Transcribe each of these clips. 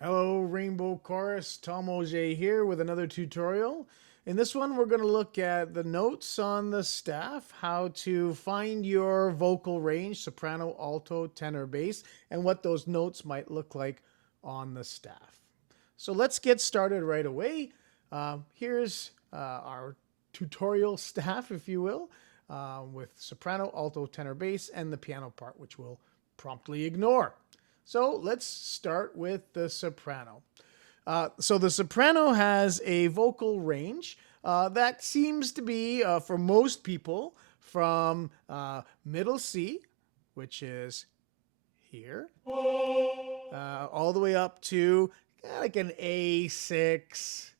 Hello, Rainbow Chorus. Tom Auger here with another tutorial. In this one, we're going to look at the notes on the staff, how to find your vocal range, soprano, alto, tenor, bass, and what those notes might look like on the staff. So let's get started right away. Here's our tutorial staff, if you will, with soprano, alto, tenor, bass, and the piano part, which we'll promptly ignore. So let's start with the soprano. So the soprano has a vocal range that seems to be, for most people, from middle C, which is here, all the way up to like an A6,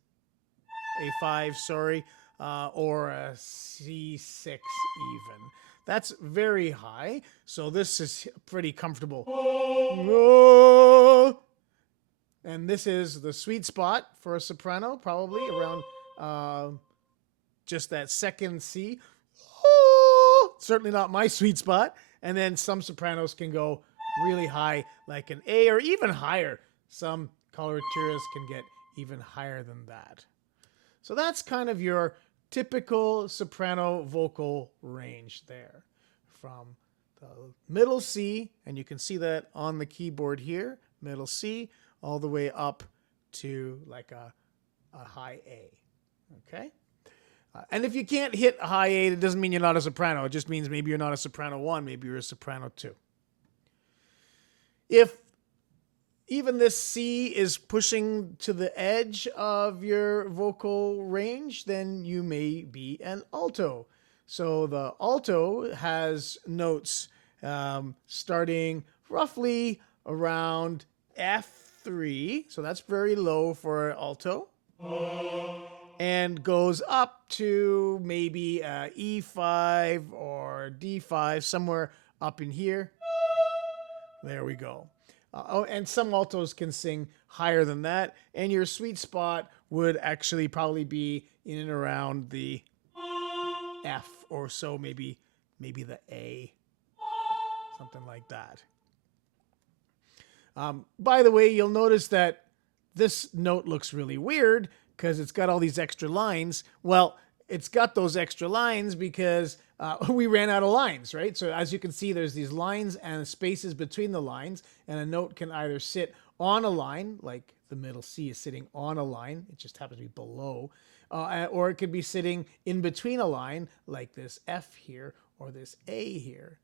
A5, sorry, or a C6 even. That's very high, so this is pretty comfortable. And this is the sweet spot for a soprano, probably around just that second C. Certainly not my sweet spot. And then some sopranos can go really high, like an A or even higher. Some coloraturas can get even higher than that. So that's kind of your typical soprano vocal range there, from the middle C, and you can see that on the keyboard here, middle C, all the way up to like a high A. Okay? And if you can't hit a high A, it doesn't mean you're not a soprano. It just means maybe you're not a soprano 1, maybe you're a soprano 2. If even this C is pushing to the edge of your vocal range, then you may be an alto. So the alto has notes starting roughly around F3, so that's very low for alto, and goes up to maybe E5 or D5, somewhere up in here. There we go. And some altos can sing higher than that. And your sweet spot would actually probably be in and around the F or so, maybe the A, something like that. By the way, you'll notice that this note looks really weird because it's got all these extra lines. Well, it's got those extra lines because we ran out of lines, right? So as you can see, there's these lines and spaces between the lines, and a note can either sit on a line, like the middle C is sitting on a line, it just happens to be below, or it could be sitting in between a line, like this F here or this A here.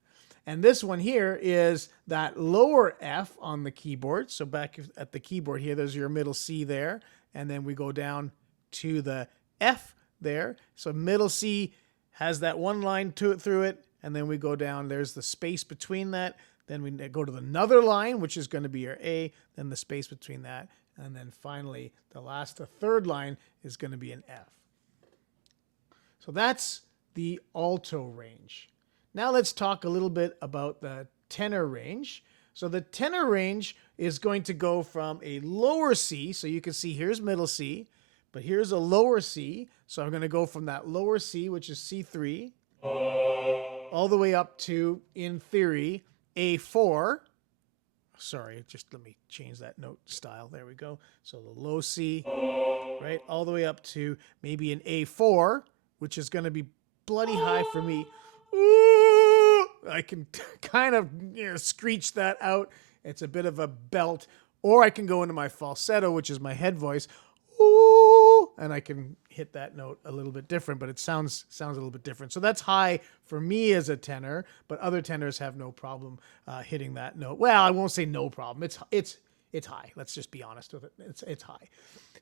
And this one here is that lower F on the keyboard. So back at the keyboard here, there's your middle C there, and then we go down to the F there. So middle C has that one line through it, and then we go down. There's the space between that. Then we go to another line, which is going to be your A, then the space between that, and then finally the third line is going to be an F. So that's the alto range. Now let's talk a little bit about the tenor range. So the tenor range is going to go from a lower C, so you can see here's middle C, but here's a lower C, so I'm going to go from that lower C, which is C3, all the way up to, in theory, A4. Sorry, just let me change that note style. There we go. So the low C, right, all the way up to maybe an A4, which is going to be bloody high for me. I can kind of screech that out. It's a bit of a belt. Or I can go into my falsetto, which is my head voice. Ooh, and I can hit that note a little bit different, but it sounds a little bit different. So that's high for me as a tenor, but other tenors have no problem hitting that note. Well, I won't say no problem. It's high. Let's just be honest with it. It's high.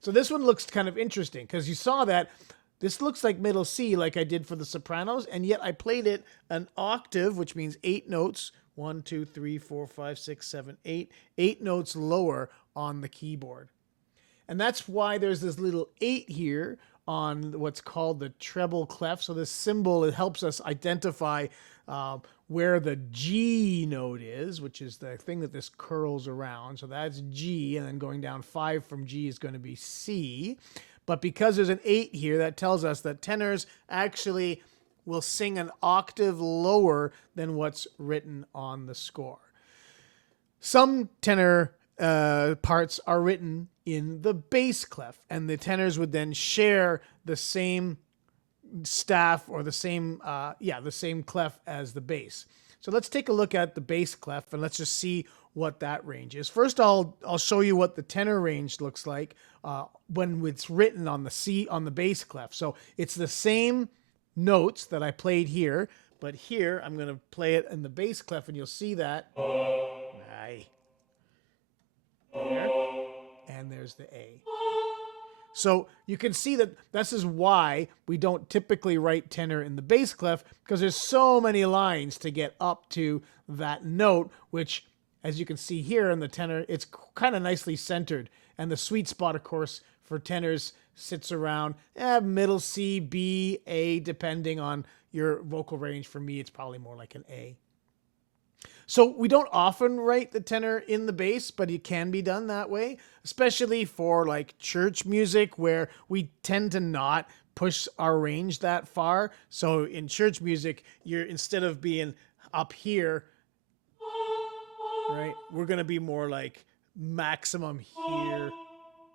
So this one looks kind of interesting because you saw that this looks like middle C, like I did for the sopranos, and yet I played it an octave, which means 8 notes. 1, 2, 3, 4, 5, 6, 7, 8. 8 notes lower on the keyboard. And that's why there's this little 8 here on what's called the treble clef. So this symbol, it helps us identify where the G note is, which is the thing that this curls around. So that's G, and then going down 5 from G is going to be C. But because there's an 8 here, that tells us that tenors actually will sing an octave lower than what's written on the score. Some tenor parts are written in the bass clef, and the tenors would then share the same staff or the same clef as the bass. So let's take a look at the bass clef and let's just see what that range is. First, I'll show you what the tenor range looks like when it's written on the bass clef. So it's the same notes that I played here, but here I'm going to play it in the bass clef, and you'll see that. Aye. There, and there's the A. So you can see that this is why we don't typically write tenor in the bass clef, because there's so many lines to get up to that note, which, as you can see here in the tenor, it's kind of nicely centered. And the sweet spot, of course, for tenors sits around middle C, B, A, depending on your vocal range. For me, it's probably more like an A. So we don't often write the tenor in the bass, but it can be done that way, especially for like church music where we tend to not push our range that far. So in church music, you're, instead of being up here, right, we're going to be more like maximum here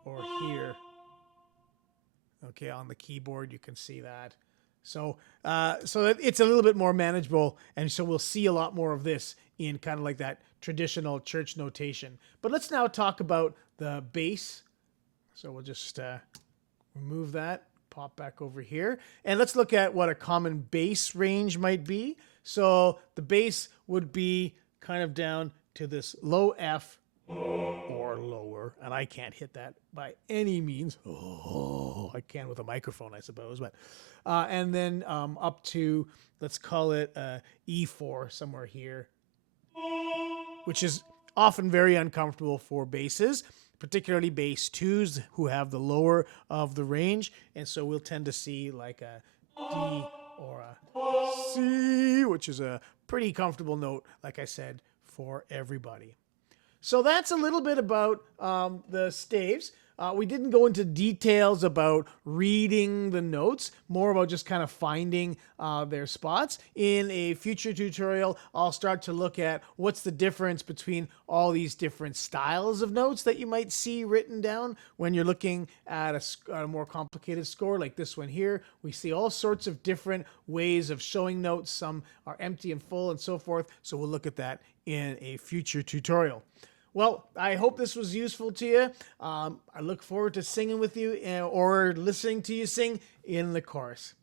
or here. Okay, on the keyboard, you can see that. So it's a little bit more manageable, and so we'll see a lot more of this in kind of like that traditional church notation. But let's now talk about the bass. So we'll just remove that, pop back over here, and let's look at what a common bass range might be. So the bass would be kind of down to this low F or lower, and I can't hit that by any means. Oh, I can with a microphone, I suppose, but and then up to, let's call it E4, somewhere here, which is often very uncomfortable for basses, particularly bass twos who have the lower of the range, and so we'll tend to see like a D or a C, which is a pretty comfortable note, like I said, for everybody. So that's a little bit about the staves. We didn't go into details about reading the notes, more about just kind of finding their spots. In a future tutorial, I'll start to look at what's the difference between all these different styles of notes that you might see written down when you're looking at a more complicated score like this one here. We see all sorts of different ways of showing notes. Some are empty and full and so forth. So we'll look at that in a future tutorial. Well, I hope this was useful to you. I look forward to singing with you or listening to you sing in the chorus.